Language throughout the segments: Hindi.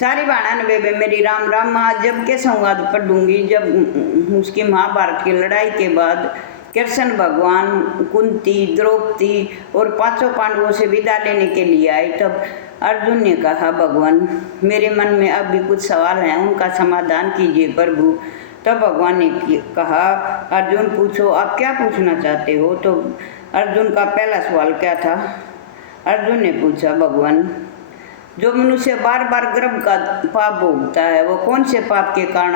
सारी बाणन बेबे मेरी राम राम माँ जब के संवाद पढ़ूंगी। जब उसकी महाभारत की लड़ाई के बाद कृष्ण भगवान कुंती द्रौपदी और पांचों पांडवों से विदा लेने के लिए आए, तब अर्जुन ने कहा भगवान मेरे मन में अब भी कुछ सवाल हैं, उनका समाधान कीजिए प्रभु। तब भगवान ने कहा अर्जुन पूछो, आप क्या पूछना चाहते हो। तो अर्जुन का पहला सवाल क्या था? अर्जुन ने पूछा भगवान जो मनुष्य बार बार गर्भ का पाप भोगता है वो कौन से पाप के कारण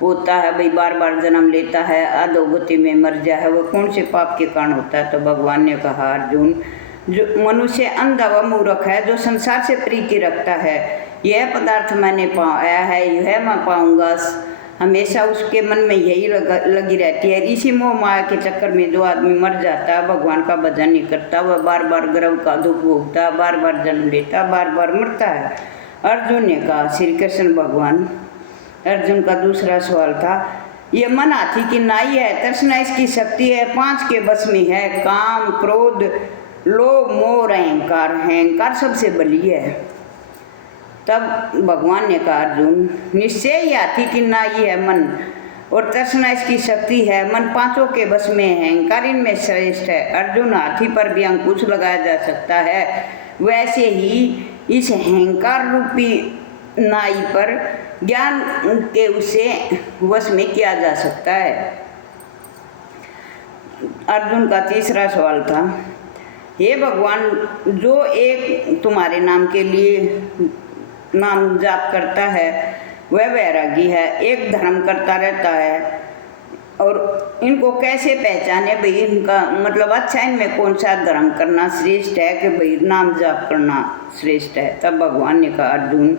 होता है? भाई बार बार जन्म लेता है, अधोगति में मर जाए है, वो कौन से पाप के कारण होता है? तो भगवान ने कहा अर्जुन जो मनुष्य अंधा व मूर्ख है, जो संसार से प्रीति रखता है, यह पदार्थ मैंने पाया है, यह मैं पाऊंगा, हमेशा उसके मन में यही लगी रहती है। इसी मोह माया के चक्कर में जो आदमी मर जाता है, भगवान का भजन नहीं करता, वह बार बार गर्भ का दुख भोगता, बार बार जन्म लेता, बार बार मरता है। अर्जुन ने कहा श्री कृष्ण भगवान। अर्जुन का दूसरा सवाल था ये मन हाथी की नाई है, तृष्णा इसकी शक्ति है, पांच के बस में है, काम क्रोध लोभ मोह अहंकार, अहंकार सबसे बली है। तब भगवान ने कहा अर्जुन निश्चय ही हाथी की नाई है मन, और तृष्णा इसकी शक्ति है, मन पांचों के बस में है, अहंकार इनमें श्रेष्ठ है। अर्जुन हाथी पर भी अंकुश लगाया जा सकता है, वैसे ही इस अहंकार रूपी नाई पर ज्ञान के उसे वश में किया जा सकता है। अर्जुन का तीसरा सवाल था हे भगवान जो एक तुम्हारे नाम के लिए नाम जाप करता है वह वैरागी है, एक धर्म करता रहता है, और इनको कैसे पहचाने भाई इनका मतलब अच्छा इनमें कौन सा धर्म करना श्रेष्ठ है कि भाई नाम जाप करना श्रेष्ठ है। तब भगवान ने कहा अर्जुन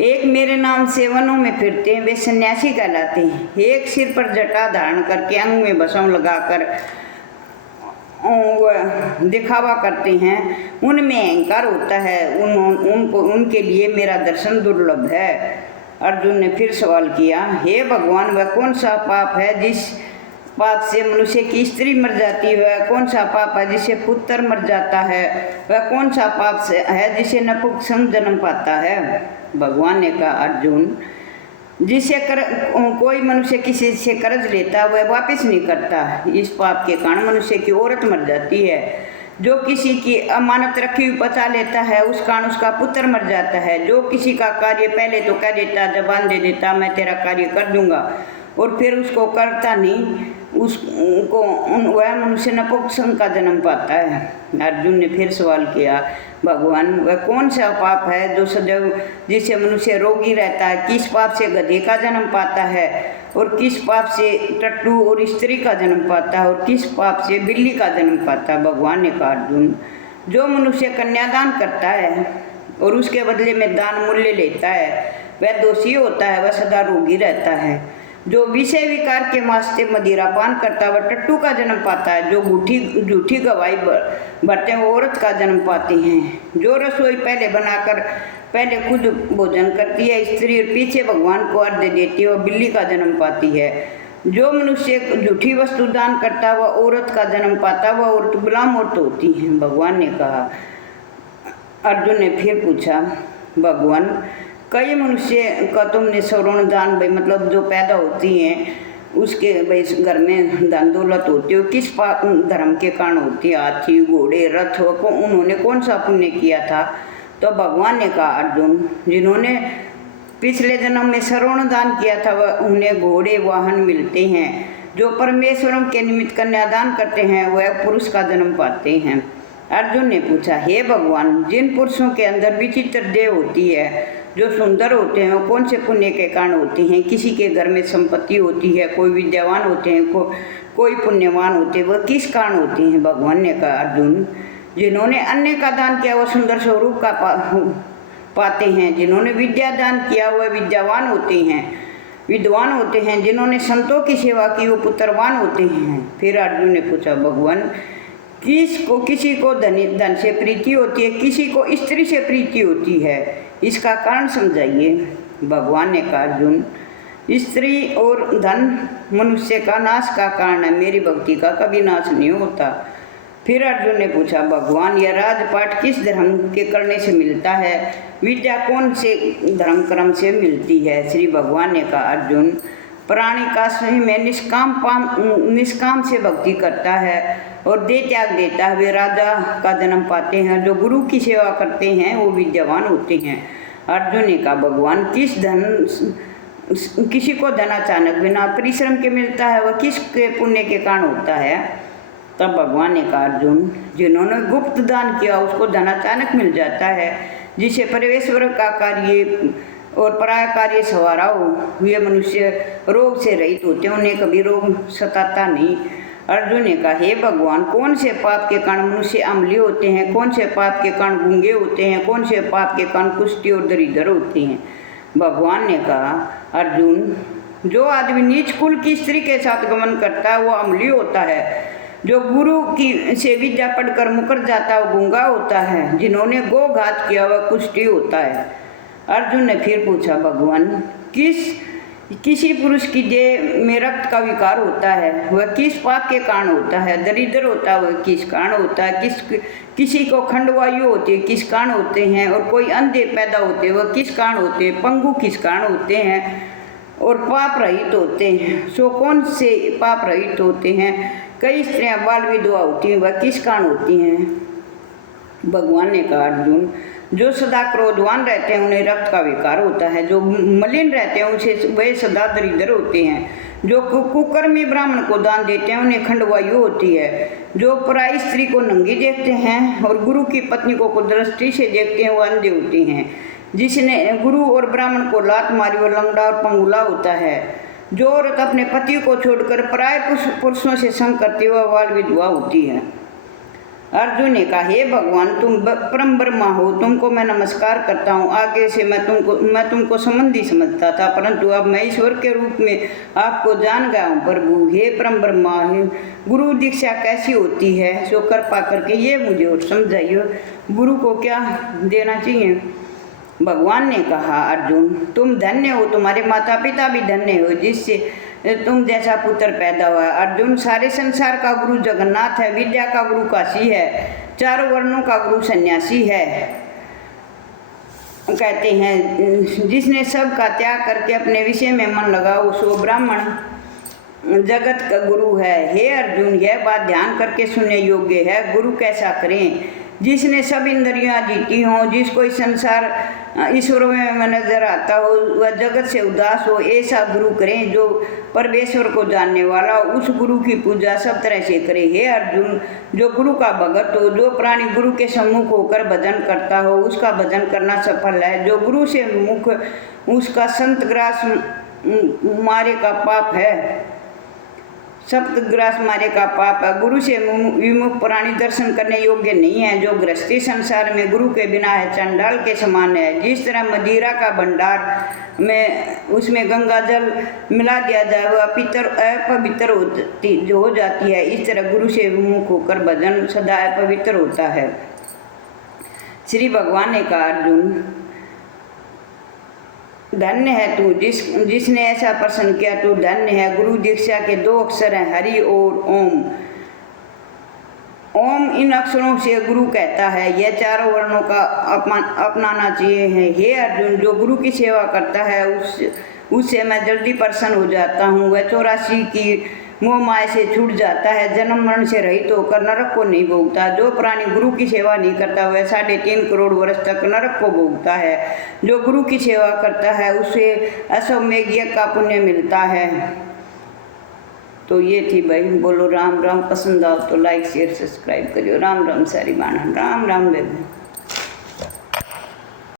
एक मेरे नाम से वनों में फिरते हैं वे सन्यासी कहलाते हैं, एक सिर पर जटा धारण करके अंग में भस्म लगाकर दिखावा करते हैं, उनमें अहंकार होता है, उनको उनके लिए मेरा दर्शन दुर्लभ है। अर्जुन ने फिर सवाल किया हे भगवान वह कौन सा पाप है जिस पाप से मनुष्य की स्त्री मर जाती है, वह कौन सा पाप है जिससे पुत्र मर जाता है, वह कौन सा पाप से है जिससे नपुंसक जन्म पाता है। भगवान ने कहा अर्जुन जिससे कोई मनुष्य किसी से कर्ज लेता वह वापस नहीं करता, इस पाप के कारण मनुष्य की औरत मर जाती है, जो किसी की अमानत रखी हुई बचा लेता है उस कारण उसका पुत्र मर जाता है, जो किसी का कार्य पहले तो कह देता जबान दे देता मैं तेरा कार्य कर दूंगा और फिर उसको करता नहीं, उसको वह मनुष्य नपुंसक का जन्म पाता है। अर्जुन ने फिर सवाल किया भगवान वह कौन सा पाप है जो सदैव जिससे मनुष्य रोगी रहता है, किस पाप से गधे का जन्म पाता है और किस पाप से टट्टू और स्त्री का जन्म पाता है और किस पाप से बिल्ली का जन्म पाता है। भगवान ने कहा अर्जुन जो मनुष्य कन्यादान करता है और उसके बदले में दान मूल्य लेता है वह दोषी होता है, वह सदा रोगी रहता है। जो विषय विकार के वास्ते मदिरा पान करता है वह टट्टू का जन्म पाता है, जो झूठी गवाही भरते हैं वो औरत का जन्म पाते हैं, जो रसोई पहले बनाकर पहले खुद भोजन करती है स्त्री और पीछे भगवान को अर्घ्य देती है वह बिल्ली का जन्म पाती है, जो मनुष्य झूठी वस्तु दान करता वह औरत का जन्म पाता वह औरत गुलाम औरत होती है। भगवान ने कहा अर्जुन ने फिर पूछा भगवान कई मनुष्य का तुमने श्रवण दान भाई मतलब जो पैदा होती हैं उसके भाई घर में धन दौलत होती है किस धर्म के कारण होती है, हाथी घोड़े रथ को उन्होंने कौन सा पुण्य किया था। तो भगवान ने कहा अर्जुन जिन्होंने पिछले जन्म में श्रवण दान किया था वह उन्हें घोड़े वाहन मिलते हैं, जो परमेश्वरों के निमित्त कन्यादान करते हैं वह पुरुष का जन्म पाते हैं। अर्जुन ने पूछा हे भगवान जिन पुरुषों के अंदर विचित्र देह होती है जो सुंदर होते हैं वो कौन से पुण्य के कारण होते हैं, किसी के घर में संपत्ति होती है, कोई विद्यावान होते हैं कोई पुण्यवान होते हैं वह किस कारण होते हैं। भगवान ने कहा अर्जुन जिन्होंने अन्न का दान किया वह सुंदर स्वरूप का पाते हैं, जिन्होंने विद्या दान किया वह विद्यावान होते हैं विद्वान होते हैं, जिन्होंने संतों की सेवा की वो पुत्रवान होते हैं। फिर अर्जुन ने पूछा भगवान किसी को धन से प्रीति होती है, किसी को स्त्री से प्रीति होती है, इसका कारण समझाइए। भगवान ने कहा अर्जुन स्त्री और धन मनुष्य का नाश का कारण है, मेरी भक्ति का कभी नाश नहीं होता। फिर अर्जुन ने पूछा, भगवान यह राजपाट किस धर्म के करने से मिलता है? विद्या कौन से धर्म क्रम से मिलती है? श्री भगवान ने कहा, अर्जुन प्राणी काश में निष्काम से भक्ति करता है और दे त्याग देता है, वे राजा का जन्म पाते हैं। जो गुरु की सेवा करते हैं वो विद्यावान होते हैं। अर्जुन ने कहा, भगवान किसी को धन अचानक बिना परिश्रम के मिलता है, वह किसके पुण्य के कारण होता है? तब भगवान ने कहा, अर्जुन जिन्होंने गुप्त दान किया उसको धन अचानक मिल जाता है। जिसे परमेश्वर का कार्य और पराया कार्य सवारा हो, वे मनुष्य रोग से रहित होते हैं, उन्हें कभी रोग सताता नहीं। अर्जुन ने कहा, हे भगवान कौन से पाप के कारण मनुष्य अम्लीय होते हैं? कौन से पाप के कारण गूंगे होते हैं? कौन से पाप के कारण कुष्ठी और दरिद्र होते हैं? भगवान ने कहा, अर्जुन जो आदमी नीच कुल की स्त्री के साथ गमन करता है वो अम्लीय होता है। जो गुरु की से विद्या पढ़कर मुकर जाता है वो गूंगा होता है। जिन्होंने गो घात किया वह कुष्ठी होता है। अर्जुन ने फिर पूछा, भगवान किसी पुरुष की देह में रक्त का विकार होता है, वह किस पाप के कारण होता है? दरिद्र होता है वह किस कारण होता है? किसी को खंडवायु होती है किस कारण होते हैं? और कोई अंधे पैदा होते हैं वह किस कारण होते हैं? पंगु किस कारण होते हैं? और पाप रहित होते हैं सो कौन से पाप रहित होते हैं? कई स्त्रियां बाल विधवा होती हैं, वह किस कारण होती हैं? भगवान ने कहा, अर्जुन जो सदा क्रोधवान रहते हैं उन्हें रक्त का विकार होता है। जो मलिन रहते हैं उसे वे सदा दरिद्र होते हैं। जो कुकर्मी ब्राह्मण को दान देते हैं उन्हें खंडवायु होती है। जो पराई स्त्री को नंगी देखते हैं और गुरु की पत्नी को कुदृष्टि से देखते हैं वो अंधे होते हैं। जिसने गुरु और ब्राह्मण को लात मारी वो लंगड़ा और पंगुला होता है। जो औरत अपने पति को छोड़कर पराय पुरुषों से संग करती है वह बाल विधवा होती है। अर्जुन ने कहा, हे भगवान तुम परम ब्रह्मा हो, तुमको मैं नमस्कार करता हूँ। आगे से मैं तुमको संबंधी समझता था, परंतु अब मैं ईश्वर के रूप में आपको जान गया हूँ। प्रभु हे परम ब्रह्मा, है गुरु दीक्षा कैसी होती है सो कृपा करके ये मुझे और समझाइए, गुरु को क्या देना चाहिए? भगवान ने कहा, अर्जुन तुम धन्य हो, तुम्हारे माता पिता भी धन्य हो जिससे तुम जैसा पुत्र पैदा हुआ है। अर्जुन सारे संसार का गुरु जगन्नाथ है, विद्या का गुरु काशी है, चारों वर्णों का गुरु सन्यासी है। कहते हैं जिसने सब का त्याग करके अपने विषय में मन लगाओ सो ब्राह्मण जगत का गुरु है। हे अर्जुन यह बात ध्यान करके सुनने योग्य है। गुरु कैसा करें? जिसने सब इंद्रियां जीती हों, जिसको इस संसार ईश्वर में नजर आता हो, वह जगत से उदास हो, ऐसा गुरु करें जो परमेश्वर को जानने वाला हो। उस गुरु की पूजा सब तरह से करे। हे अर्जुन जो गुरु का भगत हो, जो प्राणी गुरु के सम्मुख होकर भजन करता हो उसका भजन करना सफल है। जो गुरु से मुख उसका संतग्रास मारे का पाप है, सप्तग्रास मारे का पाप है। गुरु से विमुख प्राणी दर्शन करने योग्य नहीं है। जो गृहस्थी संसार में गुरु के बिना है चंडाल के समान है। जिस तरह मदिरा का भंडार में उसमें गंगा जल मिला दिया जाए वह अपवित्र हो जाती है, इस तरह गुरु से विमुख होकर भजन सदा अपवित्र होता है। श्री भगवान ने कहा, अर्जुन धन्य है तू जिसने ऐसा प्रश्न किया, तू धन्य है। गुरु दीक्षा के दो अक्षर हैं, हरि और ओम। ओम इन अक्षरों से गुरु कहता है। यह चारों वर्णों का अपनाना चाहिए है। हे अर्जुन जो गुरु की सेवा करता है उससे मैं जल्दी प्रसन्न हो जाता हूँ। वह 84 की मोह माया से छूट जाता है, जन्म मरण से रहित होकर नरक को नहीं भोगता। जो प्राणी गुरु की सेवा नहीं करता वह 3.5 करोड़ वर्ष तक नरक को भोगता है। जो गुरु की सेवा करता है उसे अश्वमेध यज्ञ का पुण्य मिलता है। तो ये थी भाई, बोलो राम राम। पसंद आओ तो लाइक शेयर सब्सक्राइब करियो। राम राम सारी बाणा, राम राम बेबे।